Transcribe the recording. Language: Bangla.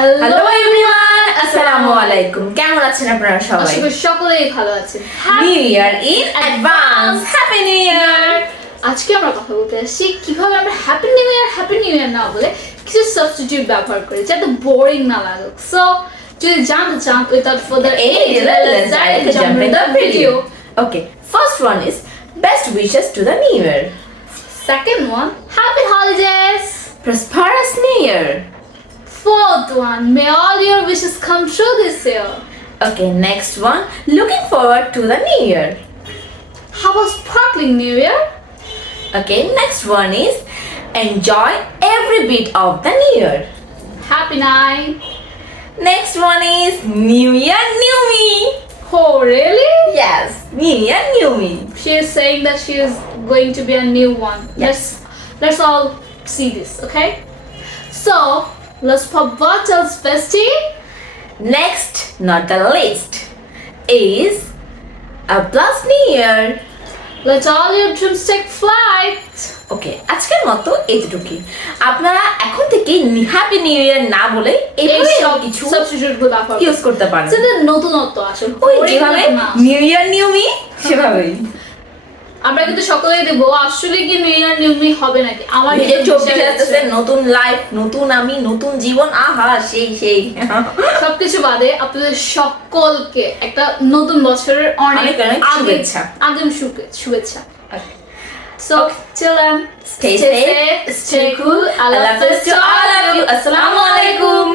হ্যালো এভরিওয়ান, আসসালামু আলাইকুম। কেমন আছেন আপনারা সবাই? আশা করি সকলেই ভালো আছেন। New year in advance, happy new year. আজকে আমরা কথা বলতে আসছি কিভাবে আমরা হ্যাপি নিউ ইয়ার না বলে কিছু সাবস্টিটিউট ব্যবহার করি যাতে বোরিং না লাগুক। সো যদি জানতে চান, without further ado, let's jump into the video. Okay, first one is best wishes to the new year. Second one, happy holidays. Prosperous new year. Fourth one, may all your wishes come true this year. Okay, next one, looking forward to the new year. How about sparkling new year? Okay, next one is enjoy every bit of the new year. Happy night. Next one is new year, new me. Oh really? Yes, new year, new me. She is saying that she is going to be a new one. Yes. Let's all see this, okay? So let's pop bottles, bestie. Next, not the least, is a blessed new year. Let all your dreams take flight. ওকে, আজকের মতো এইটুকুই। আপনারা এখন থেকে হ্যাপি নিউ ইয়ার না বলে এইভাবে সব কিছু সাবস্টিটিউট গুলো ব্যবহার ইউজ করতে পারেন। যেটা নতুনত্ব আসলে ওই যেভাবে নিউ ইয়ার নিউ মি সেভাবেই। আমরা কিন্তু সকলেই দেবো আসলে কি নিউ ইয়ার নিউ মি হবে নাকি? আমার নিজের চোখে আসতেছে নতুন লাইফ, নতুন আমি, নতুন জীবন। আহা, সেই সেই সবকিছু বাদে আপনাদের সকলকে একটা নতুন বছরের অনেক অনেক শুভেচ্ছা। আগাম শুভেচ্ছা। So till then, stay safe, stay cool. I love you. Assalamu alaikum.